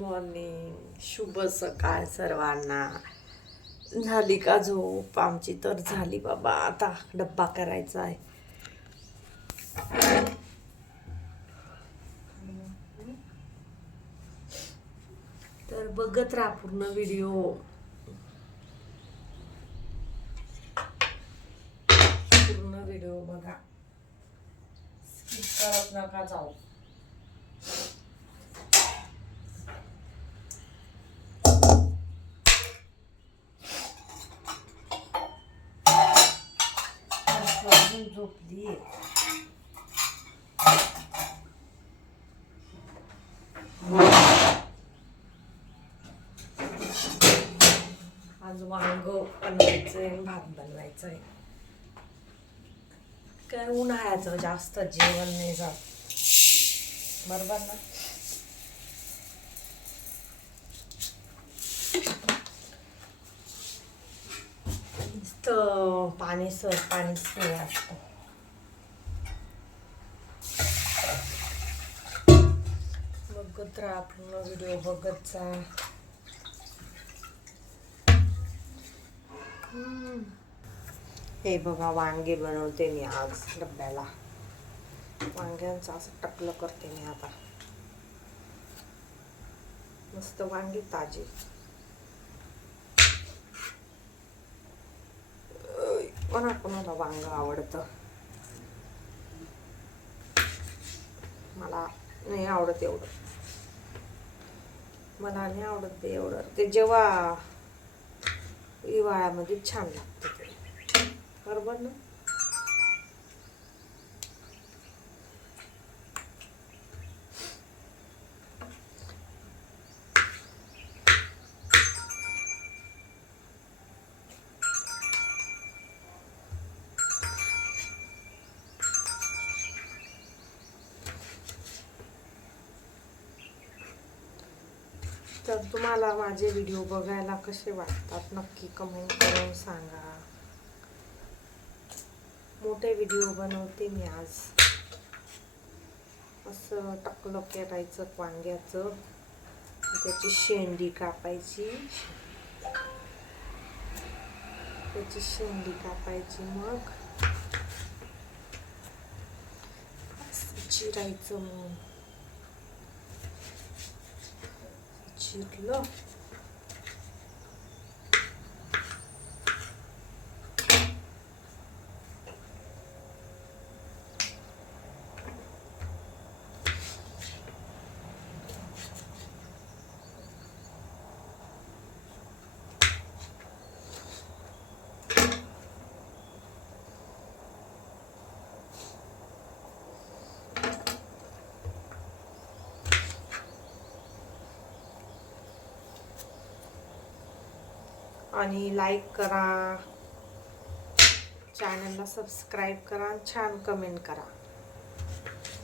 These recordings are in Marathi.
मॉर्निंग, शुभ सकाळ सर्वांना. झाली का झोप? आमची तर झाली बाबा. आता डब्बा करायचा आहे. तर बघत राहा पूर्ण व्हिडिओ. पूर्ण व्हिडिओ बघा, स्किप करत नका जाऊ. झोपली आज वांग बनवायचंय, भात बनवायचंय. काय उन्हाळ्याचं जास्त जेवण नाही जात, बरोबर ना? नुसतं पाणीच नाही असतं. बघत राहा पूर्ण व्हिडिओ, बघत जा. हे बघा, वांगे बनवते मी आज डब्याला. वांग्यांचं असं टकलं करते मी आता. मस्त वांगी ताजी. कोणाकोणाला वांग आवडतं, मला नाही आवडत एवढं. मला नाही आवडत ते एवढं. ते जेव्हा हिवाळ्यामध्ये छान लागतं ते, बरोबर ना? तर तुम्हाला माझे व्हिडिओ बघायला कसे वाटतात नक्की कमेंट करून सांगा. मोठे व्हिडिओ बनवते मी आज. असं टकलं करायचं वांग्याचं, त्याची शेंडी कापायची, मग चिरायचं. मग चिरलं आणि लाईक करा, चॅनलला सबस्क्राईब करा, छान कमेंट करा.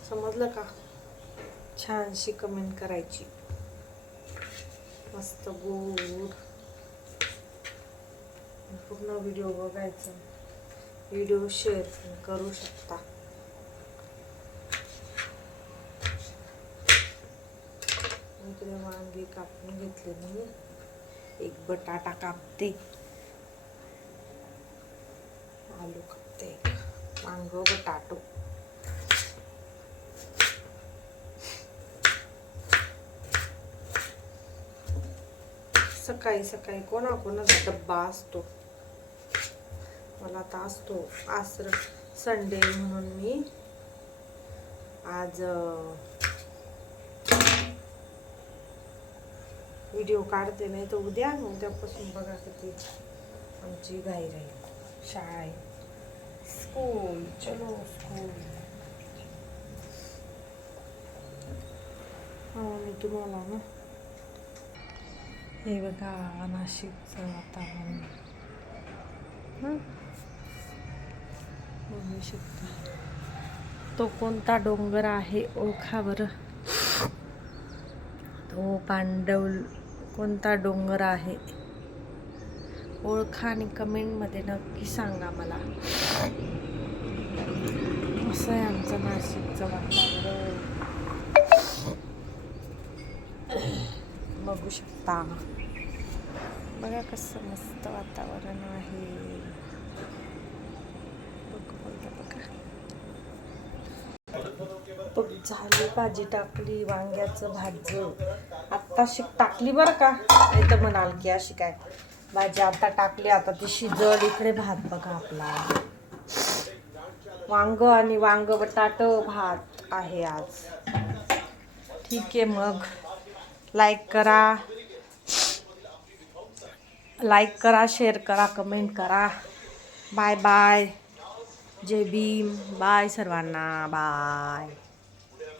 समजलं का? छानशी कमेंट करायची, मस्त गोड. पूर्ण व्हिडिओ बघायचं. व्हिडिओ शेअर करू शकता. इकडे वांगे कापून घेतले मी. एक बटाटा कापते, आलू कापते, वांग बटाटो. सकाळी सकाळी कोणाकोणाचा डब्बा असतो, मला तर असतो. आज संडे म्हणून मी आज व्हिडिओ काढते. नाही तर उद्यापासून बघा किती आमची घाई राहील. शाळा, स्कूल, चलो स्कूल. मी तुम्हाला ना हे बघा नाशिकचं वातावरण बघू शकता. तो कोणता डोंगर आहे ओळखा बरं. तो पांडव कोणता डोंगर आहे ओळखा आणि कमेंटमध्ये नक्की सांगा मला. असं आहे आमचं नाशिकचं वातावरण. बघू शकता. बघा कसं मस्त वातावरण आहे. बघ झाली भाजी टाकली, वांग्याचं भाजी आत्ताशी टाकली बरं का. नाही तर म्हणाल की अशी काय भाजी आता टाकली, आता ती शिजल. इकडे भात बघा आपला, वांग आणि वांग बटाट भात आहे आज. ठीक आहे, मग लाईक करा, शेअर करा, कमेंट करा. Bye bye. जय भीम. बाय सर्वांना. बाय.